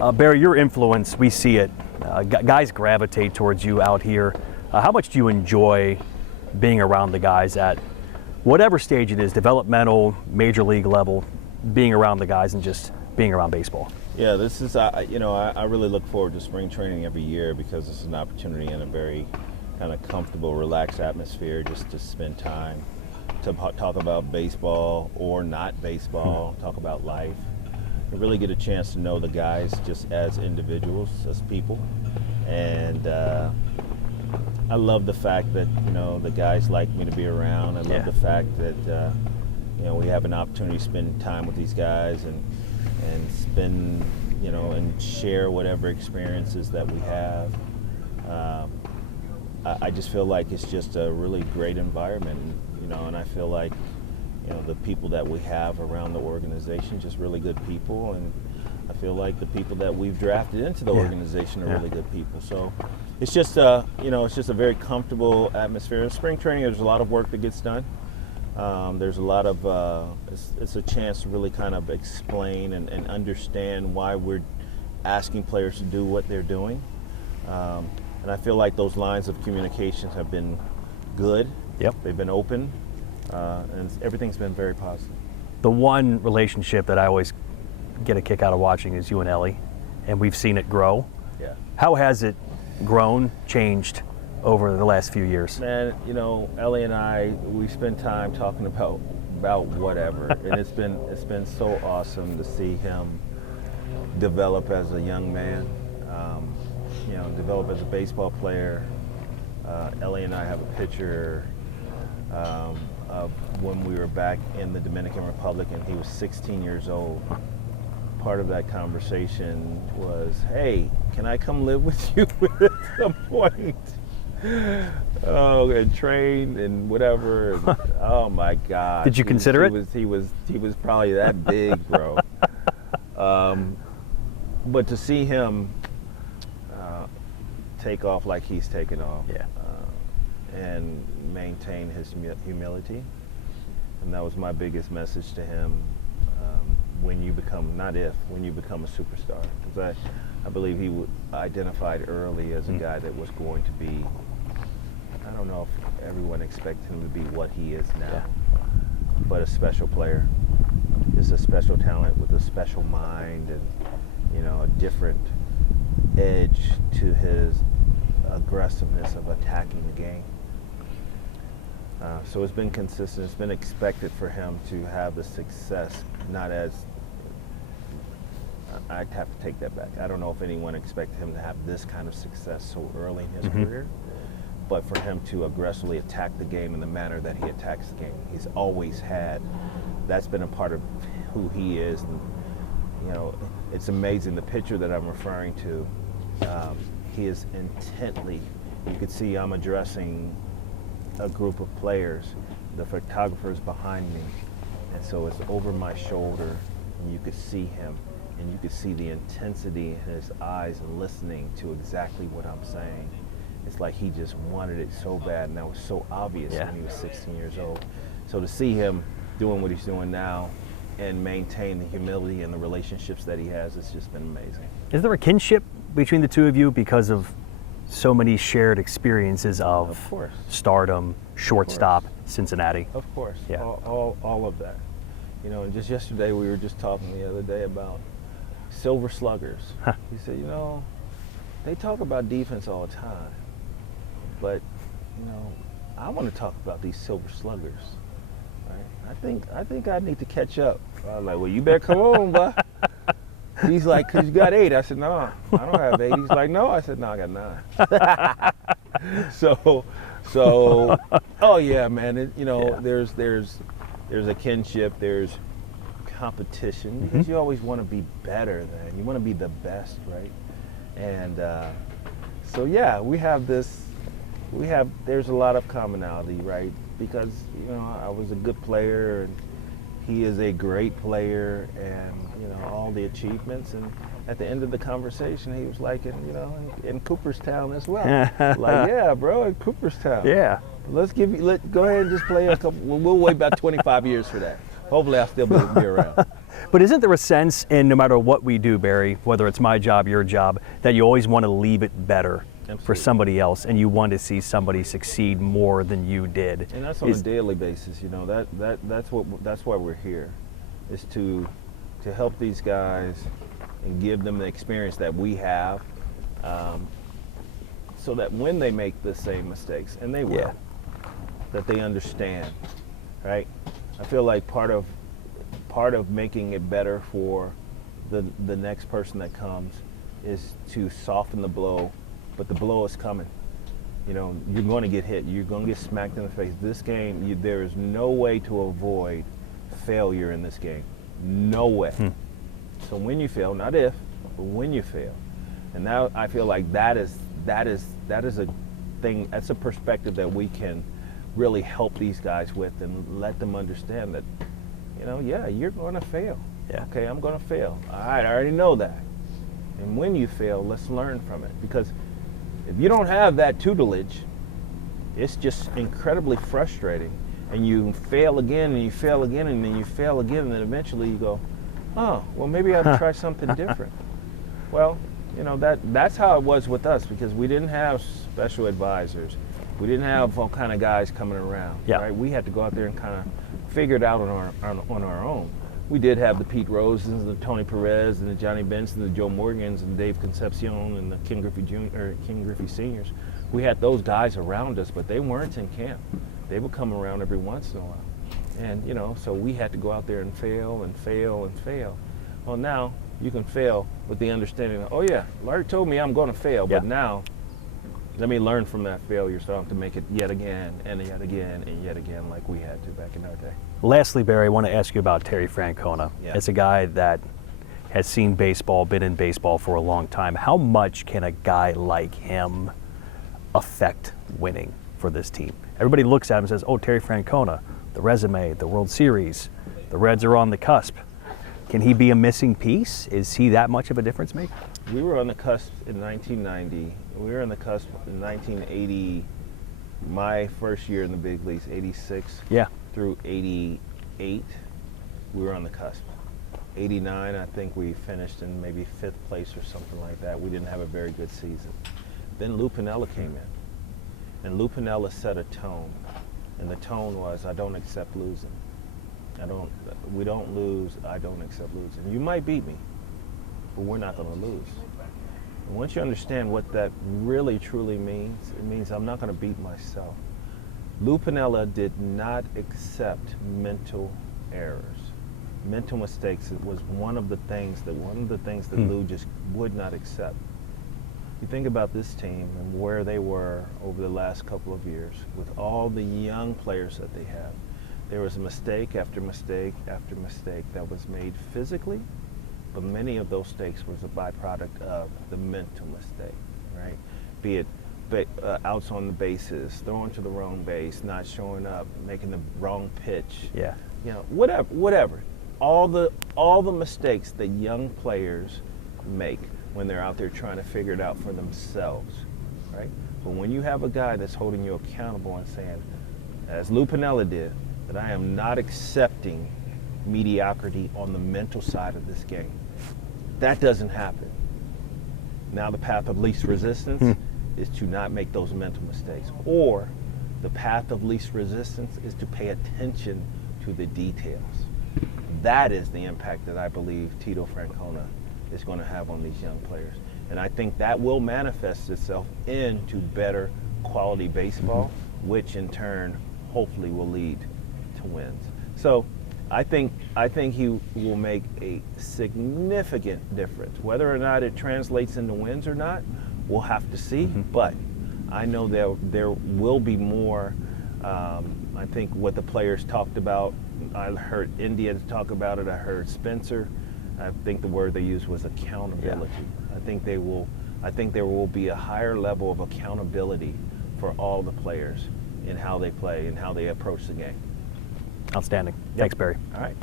Barry, your influence, we see it. Guys gravitate towards you out here. How much do you enjoy being around the guys at whatever stage it is, developmental, major league level, being around the guys and just being around baseball? Yeah, this is, I really look forward to spring training every year because it's an opportunity in a very kind of comfortable, relaxed atmosphere just to spend time to talk about baseball or not baseball, talk about life, and really get a chance to know the guys just as individuals, as people. And I love the fact that, the guys like me to be around. I love the fact that, we have an opportunity to spend time with these guys and spend, and share whatever experiences that we have. I just feel like it's just a really great environment, and I feel like, the people that we have around the organization, just really good people, and I feel like the people that we've drafted into the organization are really good people. So it's just, it's just a very comfortable atmosphere. In spring training, there's a lot of work that gets done. There's a lot of, it's a chance to really kind of explain and understand why we're asking players to do what they're doing. And I feel like those lines of communications have been good. Yep. They've been open, and everything's been very positive. The one relationship that I always get a kick out of watching is you and Elly, and we've seen it grow. Yeah. How has it grown, changed over the last few years? Man, Elly and I, we spend time talking about whatever, and it's been so awesome to see him develop as a young man, develop as a baseball player. Elly and I have a picture of when we were back in the Dominican Republic, and he was 16 years old. Part of that conversation was, hey, can I come live with you at some point? Oh, and train and whatever. And, oh my God! Did you consider it? He was probably that big, bro. But to see him take off like he's taken off, and maintain his humility, and that was my biggest message to him. When you become, when you become a superstar, because I believe he identified early as a guy that was going to be, I don't know if everyone expected him to be what he is now, but a special player, just a special talent with a special mind and, a different edge to his aggressiveness of attacking the game. So it's been consistent. It's been expected for him to have the success, not as, I'd have to take that back. I don't know if anyone expected him to have this kind of success so early in his career, but for him to aggressively attack the game in the manner that he attacks the game, he's always had. That's been a part of who he is. And, it's amazing, the picture that I'm referring to, he is intently, you could see I'm addressing a group of players, the photographer's behind me, and so it's over my shoulder, and you could see him, and you could see the intensity in his eyes and listening to exactly what I'm saying. It's like he just wanted it so bad, and that was so obvious when he was 16 years old. So to see him doing what he's doing now and maintain the humility and the relationships that he has, it's just been amazing. Is there a kinship between the two of you because of so many shared experiences of course. stardom, shortstop, Cincinnati? Of course, Yeah. all of that. And just yesterday we were just talking the other day about silver sluggers. He said, they talk about defense all the time, but I want to talk about these silver sluggers. Right? I think I need to catch up. I was like, well, you better come on, bud. He's like, because you got 8. I said, no, I don't have 8. He's like, no. I said, no, I got 9. So, oh yeah, man. There's a kinship. There's competition because you always want to be better than. You want to be the best, right? And so yeah, there's a lot of commonality, right? Because I was a good player and he is a great player, and all the achievements. And at the end of the conversation, he was like, in Cooperstown as well. Like, yeah, bro, in Cooperstown. Yeah. Let's go ahead and just play a couple. We'll wait about 25 years for that. Hopefully, I'll still be around. But isn't there a sense in no matter what we do, Barry, whether it's my job, your job, that you always want to leave it better for somebody else, and you want to see somebody succeed more than you did? And that's on a daily basis. You know, that's why we're here, is to help these guys and give them the experience that we have, so that when they make the same mistakes, and they will, that they understand, right? I feel like part of making it better for the next person that comes is to soften the blow, but the blow is coming. You know, you're going to get hit. You're going to get smacked in the face. This game, there is no way to avoid failure in this game. No way. So when you fail, not if, but when you fail, and now I feel like that is a thing. That's a perspective that we can really help these guys with, and let them understand that, you know, yeah, you're going to fail. Yeah. Okay, I'm going to fail. All right, I already know that. And when you fail, let's learn from it, because if you don't have that tutelage, it's just incredibly frustrating. And you fail again, and you fail again, and then you fail again, and then eventually you go, oh, well, maybe I ought to try something different. Well, you know, that's how it was with us, because we didn't have special advisors. We didn't have all kind of guys coming around. Yeah. Right? We had to go out there and kind of figure it out on our own. We did have the Pete Rosens, the Tony Perez, and the Johnny Benson, the Joe Morgans, and Dave Concepcion, and the Ken Griffey Seniors. We had those guys around us, but they weren't in camp. They would come around every once in a while. And, you know, so we had to go out there and fail and fail and fail. Well, now you can fail with the understanding of, oh yeah, Larry told me I'm going to fail, but now let me learn from that failure, so I don't have to make it yet again and yet again and yet again like we had to back in our day. Lastly, Barry, I want to ask you about Terry Francona. Yeah. As a guy that has seen baseball, been in baseball for a long time, how much can a guy like him affect winning for this team? Everybody looks at him and says, oh, Terry Francona, the resume, the World Series, the Reds are on the cusp. Can he be a missing piece? Is he that much of a difference maker? We were on the cusp in 1990. We were on the cusp in 1980, my first year in the big leagues, 86 through 88. We were on the cusp. 89, I think we finished in maybe 5th place or something like that. We didn't have a very good season. Then Lou Piniella came in, and Lou Piniella set a tone, and the tone was, I don't accept losing. We don't lose, I don't accept losing. You might beat me, but we're not going to lose. And once you understand what that really truly means, it means I'm not going to beat myself. Lou Piniella did not accept mental errors. Mental mistakes was one of the things that Lou just would not accept. You think about this team and where they were over the last couple of years with all the young players that they have. There was mistake after mistake after mistake that was made physically, but many of those mistakes was a byproduct of the mental mistake, right? Be it outs on the bases, throwing to the wrong base, not showing up, making the wrong pitch. Yeah. You know, whatever. All the mistakes that young players make when they're out there trying to figure it out for themselves, right? But when you have a guy that's holding you accountable and saying, as Lou Piniella did, that I am not accepting mediocrity on the mental side of this game. That doesn't happen. Now the path of least resistance is to not make those mental mistakes. Or the path of least resistance is to pay attention to the details. That is the impact that I believe Tito Francona is going to have on these young players. And I think that will manifest itself into better quality baseball, which in turn hopefully will lead to wins. So I think he will make a significant difference. Whether or not it translates into wins or not, we'll have to see. But I know there will be more. I think what the players talked about, I heard Indians talk about it, I heard Spencer. I think the word they used was accountability. Yeah. I think there will be a higher level of accountability for all the players in how they play and how they approach the game. Outstanding. Thanks, Barry. All right.